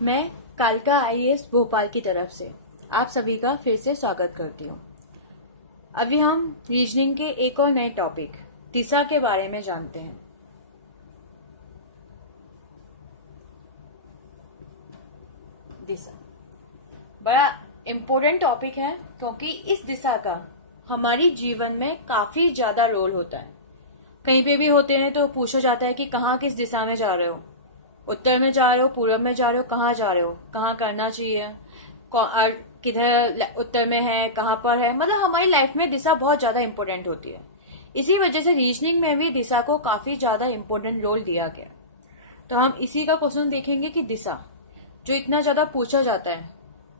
मैं कालका आईएएस भोपाल की तरफ से आप सभी का फिर से स्वागत करती हूँ। अभी हम रीजनिंग के एक और नए टॉपिक दिशा के बारे में जानते हैं। दिशा बड़ा इम्पोर्टेंट टॉपिक है क्योंकि इस दिशा का हमारी जीवन में काफी ज्यादा रोल होता है। कहीं पे भी होते हैं तो पूछा जाता है कि कहाँ किस दिशा में जा रहे हो, उत्तर में जा रहे हो, पूर्व में जा रहे हो, कहाँ जा रहे हो, कहाँ करना चाहिए, किधर उत्तर में है, कहाँ पर है। मतलब हमारी लाइफ में दिशा बहुत ज्यादा इम्पोर्टेंट होती है। इसी वजह से रीजनिंग में भी दिशा को काफी ज्यादा इम्पोर्टेंट रोल दिया गया। तो हम इसी का क्वेश्चन देखेंगे कि दिशा जो इतना ज्यादा पूछा जाता है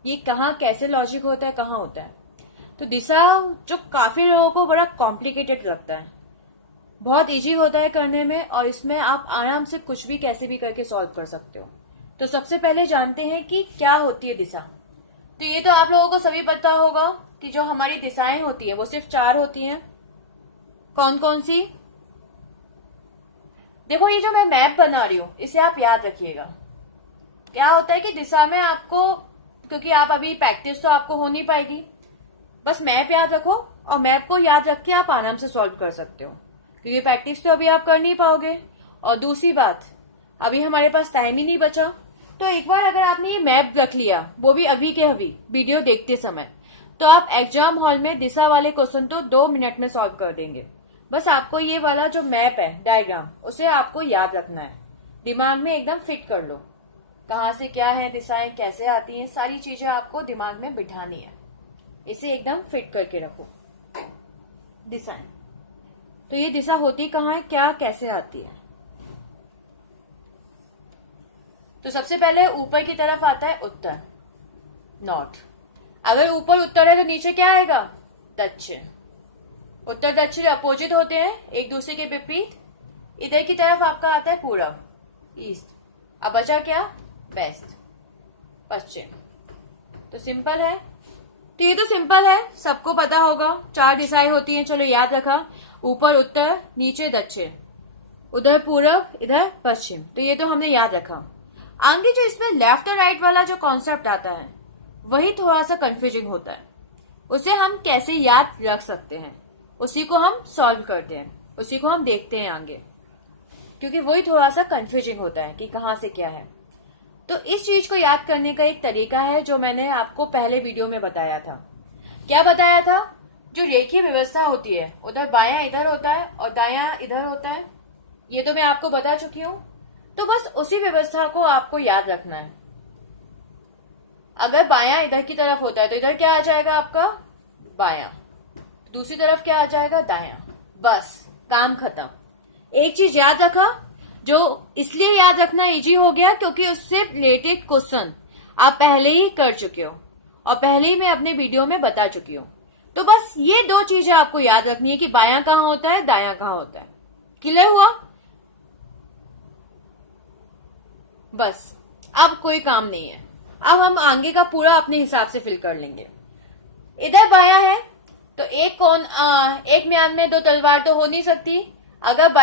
ये कहाँ कैसे लॉजिक होता है, कहाँ होता है। तो दिशा जो काफी लोगों को बड़ा कॉम्प्लिकेटेड लगता है, बहुत इजी होता है करने में और इसमें आप आराम से कुछ भी कैसे भी करके सॉल्व कर सकते हो। तो सबसे पहले जानते हैं कि क्या होती है दिशा। तो ये तो आप लोगों को सभी पता होगा कि जो हमारी दिशाएं होती हैं वो सिर्फ 4 होती हैं। कौन कौन सी? देखो ये जो मैं मैप बना रही हूं इसे आप याद रखिएगा। क्या होता है कि दिशा में आपको, क्योंकि आप अभी प्रैक्टिस तो आपको हो नहीं पाएगी, बस मैप याद रखो और मैप को याद रख के आप आराम से सॉल्व कर सकते हो, क्योंकि प्रैक्टिस तो अभी आप कर नहीं पाओगे। और दूसरी बात, अभी हमारे पास टाइम ही नहीं बचा। तो एक बार अगर आपने ये मैप रख लिया, वो भी अभी के अभी वीडियो देखते समय, तो आप एग्जाम हॉल में दिशा वाले क्वेश्चन तो 2 मिनट में सॉल्व कर देंगे। बस आपको ये वाला जो मैप है, डायग्राम, उसे आपको याद रखना है, दिमाग में एकदम फिट कर लो। कहाँ से क्या है, दिशाएं कैसे आती हैं, सारी चीजें आपको दिमाग में बिठानी है। इसे एकदम फिट करके रखो। दिशाएं, तो ये दिशा होती कहाँ है, क्या कैसे आती है। तो सबसे पहले ऊपर की तरफ आता है उत्तर, नॉर्थ। अगर ऊपर उत्तर है तो नीचे क्या आएगा, दक्षिण। उत्तर दक्षिण अपोजिट होते हैं, एक दूसरे के विपरीत। इधर की तरफ आपका आता है पूरब, ईस्ट। अब बचा क्या, वेस्ट, पश्चिम। तो सिंपल है। तो ये तो सिंपल है, सबको पता होगा। 4 दिशाएं होती हैं, चलो याद रखा, ऊपर उत्तर, नीचे दक्षिण, उधर पूरब, इधर पश्चिम। तो ये तो हमने याद रखा। आगे जो इसमें लेफ्ट और राइट वाला जो कॉन्सेप्ट आता है वही थोड़ा सा कंफ्यूजिंग होता है। उसे हम कैसे याद रख सकते हैं, उसी को हम सॉल्व करते हैं, उसी को हम देखते हैं आगे, क्योंकि वही थोड़ा सा कंफ्यूजिंग होता है कि कहाँ से क्या है। तो इस चीज को याद करने का एक तरीका है जो मैंने आपको पहले वीडियो में बताया था। क्या बताया था? जो रेखीय व्यवस्था होती है, उधर बायां इधर होता है और दायां इधर होता है, ये तो मैं आपको बता चुकी हूँ। तो बस उसी व्यवस्था को आपको याद रखना है। अगर बायां इधर की तरफ होता है तो इधर क्या आ जाएगा आपका, बायां। दूसरी तरफ क्या आ जाएगा, दायां। बस काम खत्म। एक चीज याद रखा, जो इसलिए याद रखना इजी हो गया क्योंकि उससे रिलेटेड क्वेश्चन आप पहले ही कर चुके हो और पहले ही मैं अपने वीडियो में बता चुकी हूँ। तो बस ये 2 चीजें आपको याद रखनी है कि बायां कहाँ होता है, दायां कहाँ होता है। क्लियर हुआ? बस अब कोई काम नहीं है। अब हम आगे का पूरा अपने हिसाब से फिल कर लेंगे। इधर बायां है तो एक म्यान में 2 तलवार तो हो नहीं सकती। अगर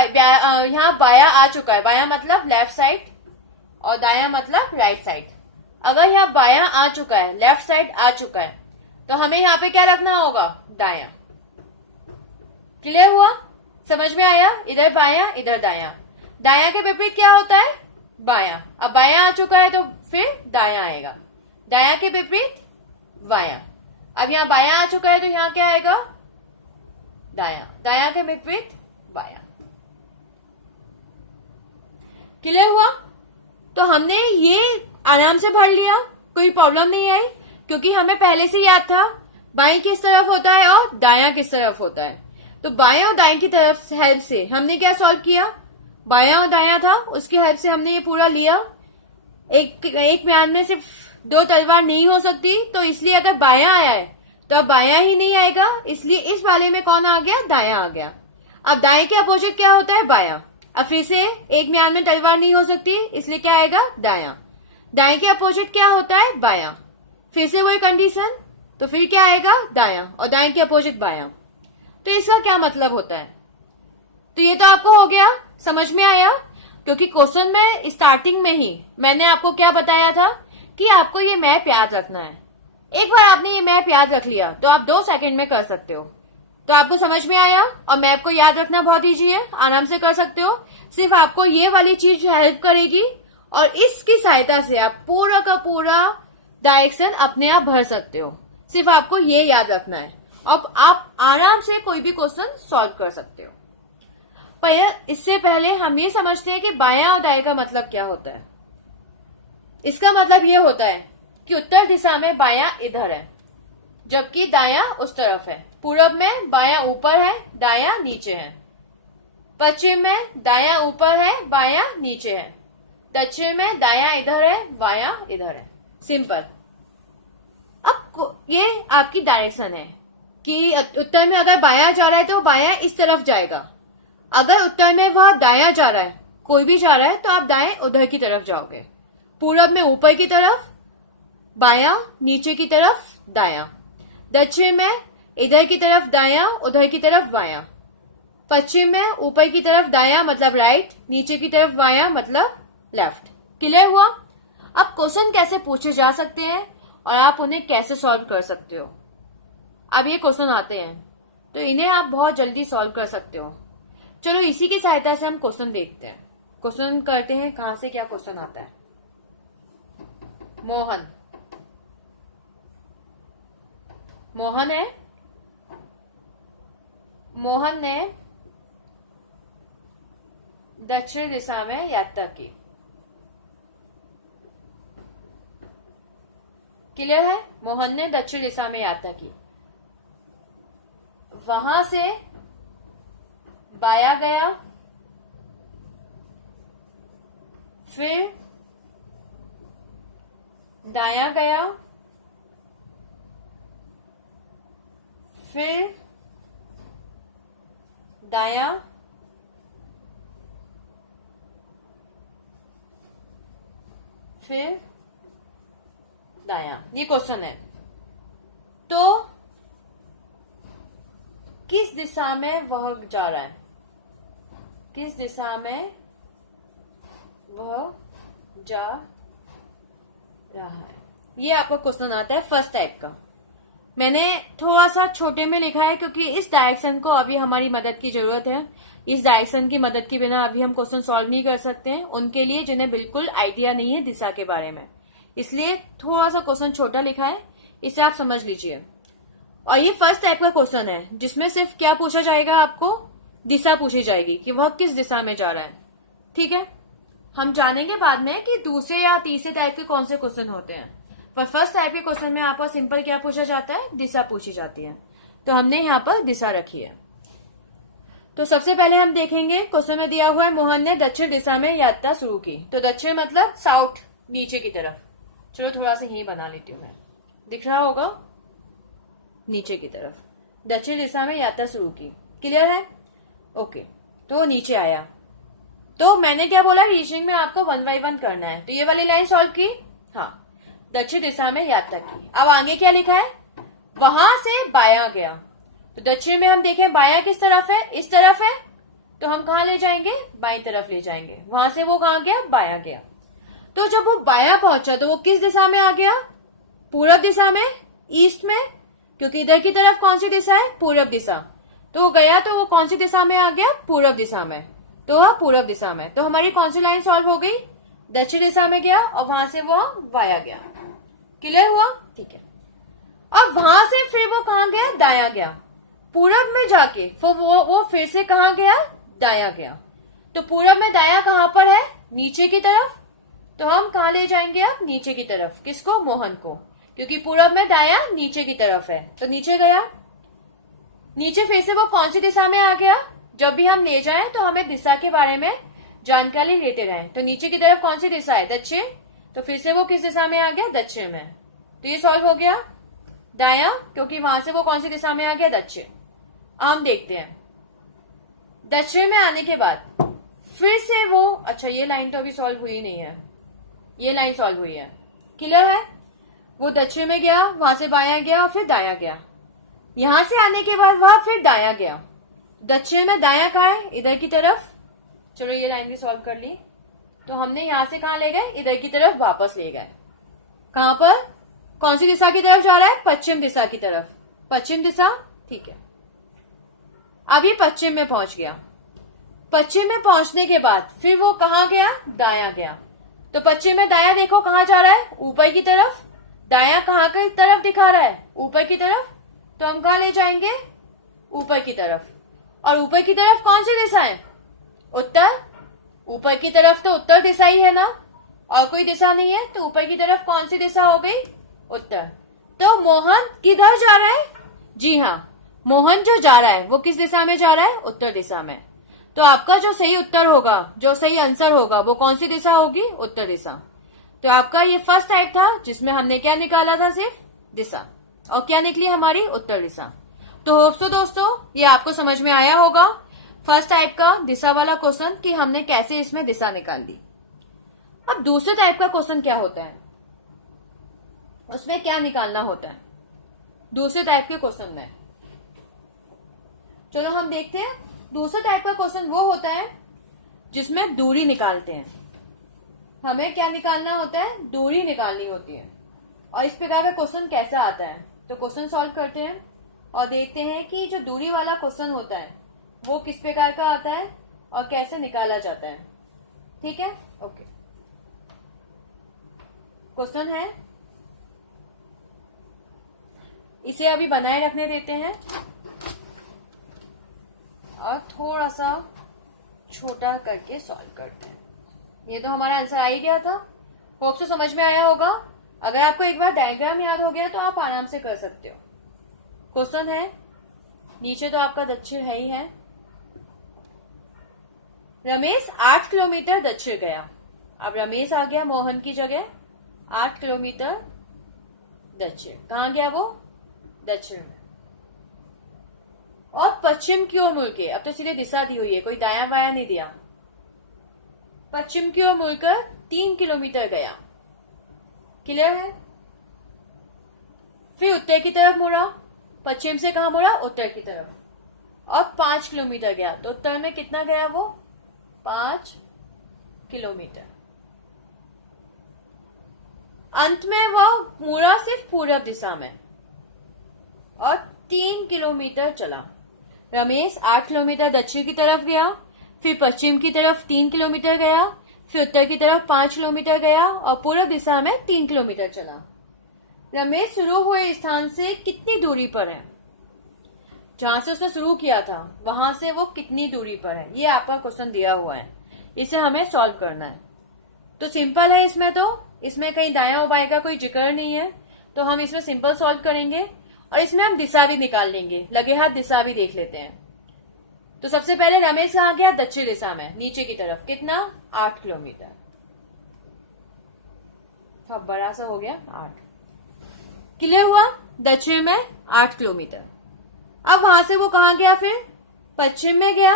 यहाँ बायां आ चुका है, बायां मतलब लेफ्ट साइड और दायां मतलब राइट साइड। अगर यहाँ बायां आ चुका है, लेफ्ट साइड आ चुका है, तो हमें यहाँ पे क्या रखना होगा, दायां। क्लियर हुआ? समझ में आया? इधर बायां, इधर दायां। दायां के विपरीत क्या होता है, बायां। अब बायां आ चुका है तो फिर दायां आएगा, दायां के विपरीत बायां। अब यहाँ बायां आ चुका है तो यहाँ क्या आएगा, दायां। दायां के विपरीत बायां। क्लियर हुआ? तो हमने ये आराम से भर लिया, कोई प्रॉब्लम नहीं आई, क्योंकि हमें पहले से याद था बाएं किस तरफ होता है और दायां किस तरफ होता है। तो बाएं और दाएं की तरफ हेल्प से हमने क्या सॉल्व किया, बायां और दायां था, उसकी हेल्प से हमने ये पूरा लिया। एक म्यान में सिर्फ 2 तलवार नहीं हो सकती, तो इसलिए अगर बायां आया है तो अब बायां ही नहीं आएगा, इसलिए इस वाले में कौन आ गया, दायां आ गया। अब दाएं के अपोजिट क्या होता है, बायां। अब फिर से एक म्यान में तलवार नहीं हो सकती, इसलिए क्या आएगा, दायां। दाएं के अपोजिट क्या होता है, बायां। फिर से वही कंडीशन, तो फिर क्या आएगा, दायां। और दाएं के अपोजिट बायां। तो इसका क्या मतलब होता है? तो ये तो आपको हो गया, समझ में आया। क्योंकि क्वेश्चन में स्टार्टिंग में ही मैंने आपको क्या बताया था कि आपको ये मैप याद रखना है। एक बार आपने ये मैप याद रख लिया तो आप 2 सेकंड में कर सकते हो। तो आपको समझ में आया, और मैप को याद रखना बहुत इजी है, आराम से कर सकते हो। सिर्फ आपको ये वाली चीज हेल्प करेगी और इसकी सहायता से आप पूरा का पूरा डायरेक्शन अपने आप भर सकते हो। सिर्फ आपको ये याद रखना है, अब आप आराम से कोई भी क्वेश्चन सॉल्व कर सकते हो। पर इससे पहले हम ये समझते हैं कि बायां और दाएं का मतलब क्या होता है। इसका मतलब ये होता है कि उत्तर दिशा में बायां इधर है, जबकि दायां उस तरफ है। पूरब में बायां ऊपर है, दायां नीचे है। पश्चिम में दायां ऊपर है, बायां नीचे है। दक्षिण में दायां इधर है, बायां इधर है। सिंपल। अब ये आपकी डायरेक्शन है कि उत्तर में अगर बायां जा रहा है तो बायां इस तरफ जाएगा। अगर उत्तर में वह दायां जा रहा है, कोई भी जा रहा है, तो आप दाएं उधर की तरफ जाओगे। पूरब में ऊपर की तरफ बायां, नीचे की तरफ दायां। दक्षिण में इधर की तरफ दायां, उधर की तरफ बायां। पश्चिम में ऊपर की तरफ दायां मतलब राइट, नीचे की तरफ बायां मतलब लेफ्ट। क्लियर हुआ? अब क्वेश्चन कैसे पूछे जा सकते हैं और आप उन्हें कैसे सॉल्व कर सकते हो। अब ये क्वेश्चन आते हैं तो इन्हें आप बहुत जल्दी सॉल्व कर सकते हो। चलो इसी की सहायता से हम क्वेश्चन देखते हैं। क्वेश्चन करते हैं, कहां से क्या क्वेश्चन आता है। मोहन है, मोहन ने दक्षिण दिशा में यात्रा की। क्लियर है? मोहन ने दक्षिण दिशा में यात्रा की। वहां से बाया गया, फिर दाया गया, फिर दाया, फिर दाया। ये क्वेश्चन है। तो किस दिशा में वह जा रहा है? किस दिशा में वह जा रहा है? ये आपका क्वेश्चन आता है फर्स्ट टाइप का। मैंने थोड़ा सा छोटे में लिखा है क्योंकि इस डायरेक्शन को अभी हमारी मदद की जरूरत है। इस डायरेक्शन की मदद के बिना अभी हम क्वेश्चन सॉल्व नहीं कर सकते हैं, उनके लिए जिन्हें बिल्कुल आइडिया नहीं है दिशा के बारे में। इसलिए थोड़ा सा क्वेश्चन छोटा लिखा है, इसे आप समझ लीजिए। और ये फर्स्ट टाइप का क्वेश्चन है जिसमें सिर्फ क्या पूछा जाएगा, आपको दिशा पूछी जाएगी कि वह किस दिशा में जा रहा है। ठीक है, हम जानेंगे बाद में कि दूसरे या तीसरे टाइप के कौन से क्वेश्चन होते हैं, पर फर्स्ट टाइप के क्वेश्चन में आपको सिंपल क्या पूछा जाता है, दिशा पूछी जाती है। तो हमने यहाँ पर दिशा रखी है। तो सबसे पहले हम देखेंगे, क्वेश्चन में दिया हुआ है मोहन ने दक्षिण दिशा में यात्रा शुरू की। तो दक्षिण मतलब साउथ, नीचे की तरफ। चलो थोड़ा सा यही बना लेती हूँ मैं, दिख रहा होगा, नीचे की तरफ दक्षिण दिशा में यात्रा शुरू की। क्लियर है? ओके। तो नीचे आया, तो मैंने क्या बोला, रीजनिंग में आपको 1 बाय 1 करना है। तो ये वाली लाइन सॉल्व की, हाँ, दक्षिण दिशा में यात्रा की। अब आगे क्या लिखा है, वहां से बायां गया। तो दक्षिण में हम देखें बायां किस तरफ है, इस तरफ है, तो हम कहाँ ले जाएंगे, बाईं तरफ ले जाएंगे। वहां से वो कहाँ गया, बायां गया। तो जब वो बायां पहुंचा तो वो किस दिशा में आ गया, पूरब दिशा में, ईस्ट में, क्योंकि इधर की तरफ कौन सी दिशा है, पूरब दिशा। तो वो गया तो वो कौन सी दिशा में आ गया, पूरब दिशा में। तो वह पूरब दिशा में। तो हमारी कौन सी लाइन सॉल्व हो गई, दक्षिण दिशा में गया और वहां से वो वाया गया। क्लियर हुआ? ठीक है। अब वहां से फिर वो कहाँ गया, दाया गया। पूरब में जाके फिर वो फिर से कहाँ गया, दाया गया। तो पूरब में दाया कहाँ पर है, नीचे की तरफ। तो हम कहाँ ले जाएंगे अब, नीचे की तरफ। किसको, मोहन को, क्योंकि पूरब में दाया नीचे की तरफ है। तो नीचे गया, नीचे फिर से वो कौन सी दिशा में आ गया। जब भी हम ले जाएं तो हमें दिशा के बारे में जानकारी लेते रहें। तो नीचे की तरफ कौन सी दिशा है, दक्षिण। तो फिर से वो किस दिशा में आ गया, दक्षिण में। तो ये सॉल्व हो गया। दाया, क्योंकि वहां से वो कौन सी दिशा में आ गया, दक्षिण। हम देखते हैं, दक्षिण में आने के बाद फिर से वो, अच्छा ये लाइन तो अभी सॉल्व हुई नहीं है, ये लाइन सॉल्व हुई है। क्लियर है? वो दक्षिण में गया, वहां से बाया गया और फिर दाया गया। यहां से आने के बाद वह फिर दाया गया। दक्षिण में दाया कहाँ है, इधर की तरफ। चलो ये लाइन भी सॉल्व कर ली। तो हमने यहां से कहा ले गए, इधर की तरफ वापस ले गए। कहां पर, कौन सी दिशा की तरफ जा रहा है, पश्चिम दिशा की तरफ, पश्चिम दिशा, ठीक है। अब ये पश्चिम में पहुंच गया। पश्चिम में पहुंचने के बाद फिर वो कहां गया, दायां गया। तो पश्चिम में दायां देखो कहां जा रहा है, ऊपर की तरफ। दायां कहां की तरफ दिखा रहा है, ऊपर की तरफ। तो हम कहां ले जाएंगे, ऊपर की तरफ। और ऊपर की तरफ कौन सी दिशा है, उत्तर। ऊपर की तरफ तो उत्तर दिशा ही है ना, और कोई दिशा नहीं है। तो ऊपर की तरफ कौन सी दिशा हो गई, उत्तर। तो मोहन किधर जा रहा है, जी हाँ, मोहन जो जा रहा है वो किस दिशा में जा रहा है, उत्तर दिशा में। तो आपका जो सही उत्तर होगा, जो सही आंसर होगा, वो कौन सी दिशा होगी, उत्तर दिशा। तो आपका ये फर्स्ट टाइप था जिसमें हमने क्या निकाला था, सिर्फ दिशा, और क्या निकली हमारी, उत्तर दिशा। तो होप सो दोस्तों ये आपको समझ में आया होगा फर्स्ट टाइप का दिशा वाला क्वेश्चन, कि हमने कैसे इसमें दिशा निकाल दी। अब दूसरे टाइप का क्वेश्चन क्या होता है, उसमें क्या निकालना होता है दूसरे टाइप के क्वेश्चन में। चलो हम देखते हैं। दूसरा टाइप का क्वेश्चन वो होता है जिसमें दूरी निकालते हैं। हमें क्या निकालना होता है, दूरी निकालनी होती है। और इस प्रकार का क्वेश्चन कैसा आता है, तो क्वेश्चन सॉल्व करते हैं और देखते हैं कि जो दूरी वाला क्वेश्चन होता है वो किस प्रकार का आता है और कैसे निकाला जाता है। ठीक है, ओके। क्वेश्चन है, इसे अभी बनाए रखने देते हैं और थोड़ा सा छोटा करके सॉल्व करते हैं। ये तो हमारा आंसर आ ही गया था, होप से समझ में आया होगा। अगर आपको एक बार डायग्राम याद हो गया तो आप आराम से कर सकते हो। क्वेश्चन है, नीचे तो आपका दक्षिण है ही है। रमेश 8 किलोमीटर दक्षिण गया। अब रमेश आ गया मोहन की जगह, 8 किलोमीटर दक्षिण। कहां गया वो, दक्षिण में। और पश्चिम की ओर मुड़के, अब तो सीधे दिशा दी हुई है, कोई दायां बायां नहीं दिया। पश्चिम की ओर मुड़कर 3 किलोमीटर गया। क्लियर है। फिर उत्तर की तरफ मुड़ा, पश्चिम से कहां मुड़ा, उत्तर की तरफ, और 5 किलोमीटर गया। तो उत्तर में कितना गया वो, 5 किलोमीटर। अंत में वह मुड़ा सिर्फ पूर्व दिशा में और 3 किलोमीटर चला। रमेश 8 किलोमीटर दक्षिण की तरफ गया, फिर पश्चिम की तरफ 3 किलोमीटर गया, फिर उत्तर की तरफ 5 किलोमीटर गया और पूर्व दिशा में 3 किलोमीटर चला। रमेश शुरू हुए स्थान से कितनी दूरी पर है, जहां से उसने शुरू किया था वहां से वो कितनी दूरी पर है, ये आपका क्वेश्चन दिया हुआ है। इसे हमें सॉल्व करना है। तो सिंपल है, इसमें कहीं दायां और बाएं का कोई जिक्र नहीं है, तो हम इसमें सिंपल सॉल्व करेंगे। और इसमें हम दिशा भी निकाल लेंगे, लगे हाथ दिशा भी देख लेते हैं। तो सबसे पहले रमेश कहां गया, दक्षिण दिशा में, नीचे की तरफ। कितना, 8 किलोमीटर। अब बड़ा सा हो गया 8। क्लियर हुआ, दक्षिण में 8 किलोमीटर। अब वहां से वो कहां गया, फिर पश्चिम में गया।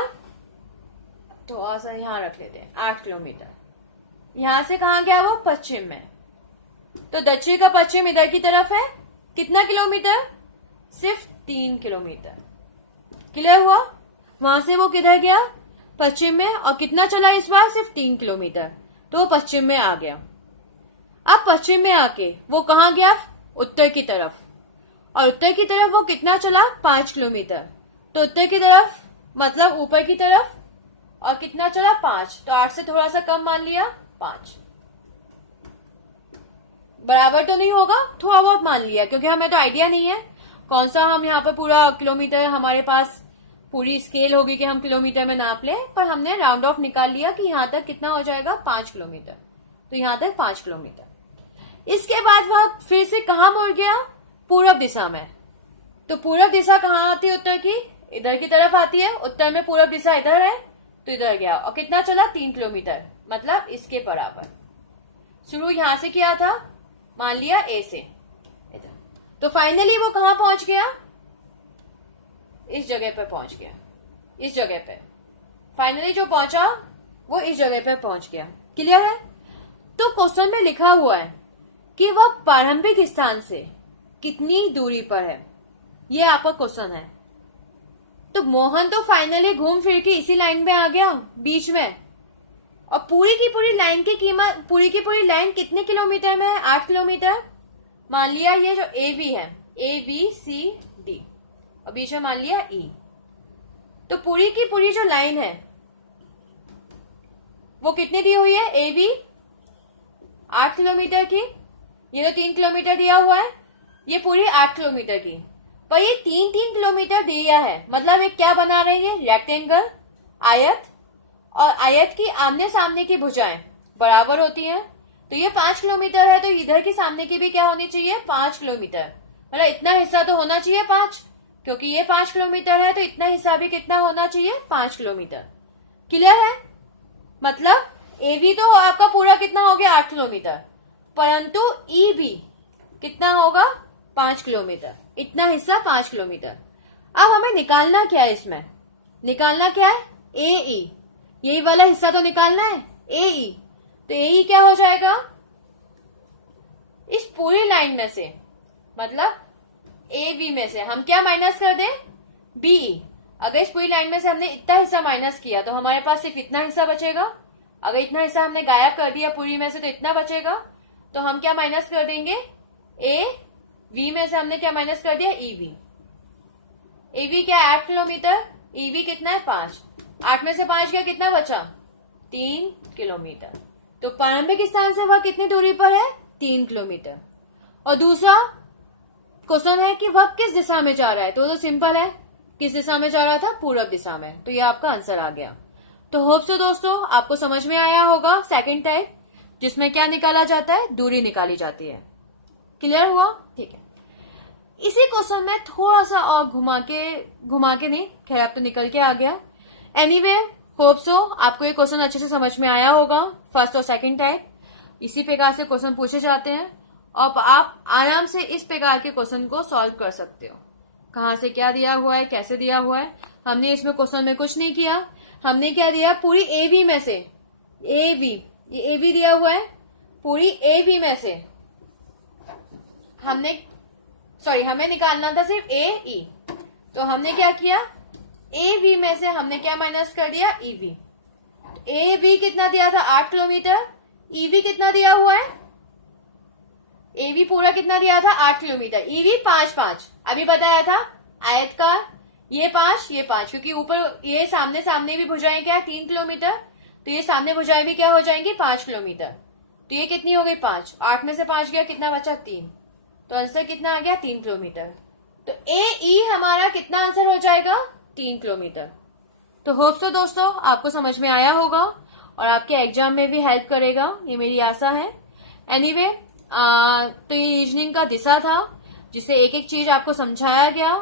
तो ऐसा यहां रख लेते हैं, 8 किलोमीटर। यहां से कहां गया वो, पश्चिम में। तो दक्षिण का पश्चिम इधर की तरफ है, कितना किलोमीटर, सिर्फ 3 किलोमीटर। क्लियर हुआ। वहां से वो किधर गया, पश्चिम में, और कितना चला इस बार, सिर्फ 3 किलोमीटर। तो वो पश्चिम में आ गया। अब पश्चिम में आके वो कहां गया, उत्तर की तरफ। और उत्तर की तरफ वो कितना चला, 5 किलोमीटर। तो उत्तर की तरफ मतलब ऊपर की तरफ, और कितना चला, 5। तो 8 से थोड़ा सा कम मान लिया, 5। बराबर तो नहीं होगा, थोड़ा बहुत मान लिया, क्योंकि हमें तो आइडिया नहीं है कौन सा हम यहाँ पर पूरा किलोमीटर, हमारे पास पूरी स्केल होगी कि हम किलोमीटर में नाप ले, पर हमने राउंड ऑफ निकाल लिया कि यहाँ तक कितना हो जाएगा, 5 किलोमीटर। तो यहाँ तक 5 किलोमीटर। इसके बाद वह फिर से कहाँ मुड़ गया, पूर्व दिशा में। तो पूर्व दिशा कहाँ आती है, उत्तर की, इधर की तरफ आती है। उत्तर में पूर्व दिशा इधर है, तो इधर गया और कितना चला, 3 किलोमीटर, मतलब इसके बराबर। शुरू यहां से किया था, मान लिया ए से इधर। तो फाइनली वो कहां पहुंच गया, इस जगह पे पहुंच गया। इस जगह पे फाइनली जो पहुंचा वो इस जगह पे पहुंच गया। क्लियर है। तो क्वेश्चन में लिखा हुआ है कि वह प्रारंभिक स्थान से कितनी दूरी पर है, ये आपका क्वेश्चन है। तो मोहन तो फाइनली घूम फिर के इसी लाइन में आ गया बीच में, और पूरी की पूरी लाइन की कीमत, पूरी की पूरी लाइन कितने किलोमीटर में है? 8 किलोमीटर। मान लिया ये जो ए बी है, ए बी सी डी, और बीच में मान लिया ई। तो पूरी की पूरी जो लाइन है वो कितनी दी हुई है? ए बी 8 किलोमीटर की, ये जो 3 किलोमीटर दिया हुआ है ये पूरी 8 किलोमीटर की, पर ये 3-3 किलोमीटर दिया है। मतलब एक क्या बना रहे हैं? रेक्टेंगल, आयत, और आयत की आमने सामने की भुजाएं बराबर होती हैं। तो ये 5 किलोमीटर है, तो इधर की सामने की भी क्या होनी चाहिए? 5 किलोमीटर। मतलब इतना हिस्सा तो होना चाहिए 5, क्योंकि ये 5 किलोमीटर है तो इतना हिस्सा भी कितना होना चाहिए? 5 किलोमीटर। क्लियर है? मतलब ए बी तो आपका पूरा कितना हो गया? 8 किलोमीटर, परंतु ई बी कितना होगा? 5 किलोमीटर। इतना हिस्सा 5 किलोमीटर। अब हमें निकालना क्या है? इसमें निकालना क्या है? ए ई, यही वाला हिस्सा तो निकालना है, ए ई। तो ए ई क्या हो जाएगा? इस पूरी लाइन में से, मतलब ए बी में से हम क्या माइनस कर दें? B E. अगर इस पूरी लाइन में से हमने इतना हिस्सा माइनस किया तो हमारे पास सिर्फ इतना हिस्सा बचेगा। अगर इतना हिस्सा हमने गायब कर दिया पूरी में से तो इतना बचेगा। तो हम क्या माइनस कर देंगे? ए वी में से हमने क्या माइनस कर दिया? E V. ए वी क्या है? 8 किलोमीटर। ई वी कितना है? 5। 8 में से 5 गया, कितना बचा? 3 किलोमीटर। तो प्रारंभिक स्थान से वह कितनी दूरी पर है? 3 किलोमीटर। और दूसरा क्वेश्चन है कि वह किस दिशा में जा रहा है? तो सिंपल है, किस दिशा में जा रहा था? पूर्व दिशा में। तो ये आपका आंसर आ गया। तो होप सो दोस्तों आपको समझ में आया होगा सेकंड टाइप, जिसमें क्या निकाला जाता है? दूरी निकाली जाती है। क्लियर हुआ? ठीक है। इसी क्वेश्चन में थोड़ा सा और घुमा के नहीं, खैर अब तो निकल के आ गया। एनीवे होप सो आपको ये क्वेश्चन अच्छे से समझ में आया होगा। फर्स्ट और सेकंड टाइप इसी प्रकार से क्वेश्चन पूछे जाते हैं और आप आराम से इस प्रकार के क्वेश्चन को सॉल्व कर सकते हो। कहां से क्या दिया हुआ है, कैसे दिया हुआ है, हमने इसमें क्वेश्चन में कुछ नहीं किया। हमने क्या दिया? पूरी ए बी में से, ए बी, ये ए बी दिया हुआ है, पूरी ए बी में से हमें निकालना था सिर्फ ए ई। तो हमने क्या किया? ए बी में से हमने क्या माइनस कर दिया? E B. ए बी कितना दिया था? 8 किलोमीटर। ई बी कितना दिया हुआ है? ए बी पूरा कितना दिया था? 8 किलोमीटर। ई बी 5-5 अभी बताया था आयत का, ये 5, क्योंकि ऊपर ये सामने सामने भी भुजाएं क्या है? 3 किलोमीटर। तो ये सामने भुजाएं भी क्या हो जाएंगी? 5 किलोमीटर। तो ये कितनी हो गई? 5। 8 में से 5 गया, कितना बचा? 3। तो आंसर कितना आ गया? 3 किलोमीटर। तो ए ई हमारा कितना आंसर हो जाएगा? 3 किलोमीटर। तो होप सो दोस्तों आपको समझ में आया होगा और आपके एग्जाम में भी हेल्प करेगा, ये मेरी आशा है। एनीवे तो ये रीजनिंग का दिशा था जिसे एक एक चीज आपको समझाया गया।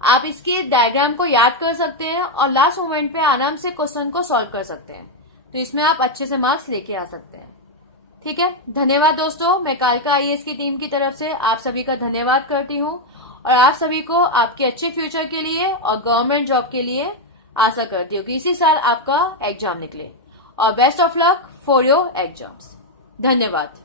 आप इसके डायग्राम को याद कर सकते हैं और लास्ट मोमेंट पे आराम से क्वेश्चन को सॉल्व कर सकते हैं। तो इसमें आप अच्छे से मार्क्स लेके आ सकते हैं। ठीक है, धन्यवाद दोस्तों। मैं कालका आईएएस की टीम की तरफ से आप सभी का धन्यवाद करती हूँ और आप सभी को आपके अच्छे फ्यूचर के लिए और गवर्नमेंट जॉब के लिए आशा करती हूँ कि इसी साल आपका एग्जाम निकले। और best of luck for your exams. धन्यवाद।